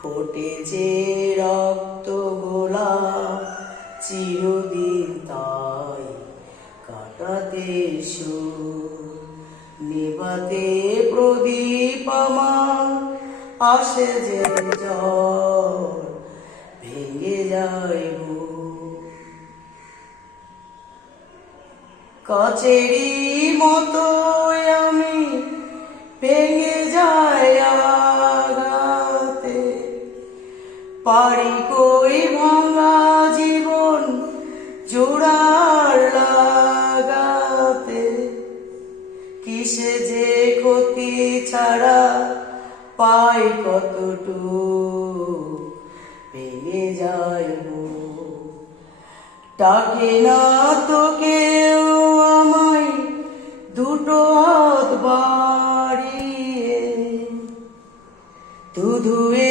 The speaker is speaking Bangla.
ফোটেছে রক্ত গোলাপ চিরদিন তাই কাটাতে নেভাতে প্রদীপ আমার আসে যে ঝড় ভেঙে যায় কাচেরি মতো আমি ভেঙে যায় আঘাতে পারি কই ভাঙা জীবন জোড়ার লাগাতে কিসে যে ক্ষতি ছাড়া পাই কতটুকু ভেঙে যায় ডাকে না তো কেউ আমায় দুটো হাত বাড়িয়ে ধুধুয়ে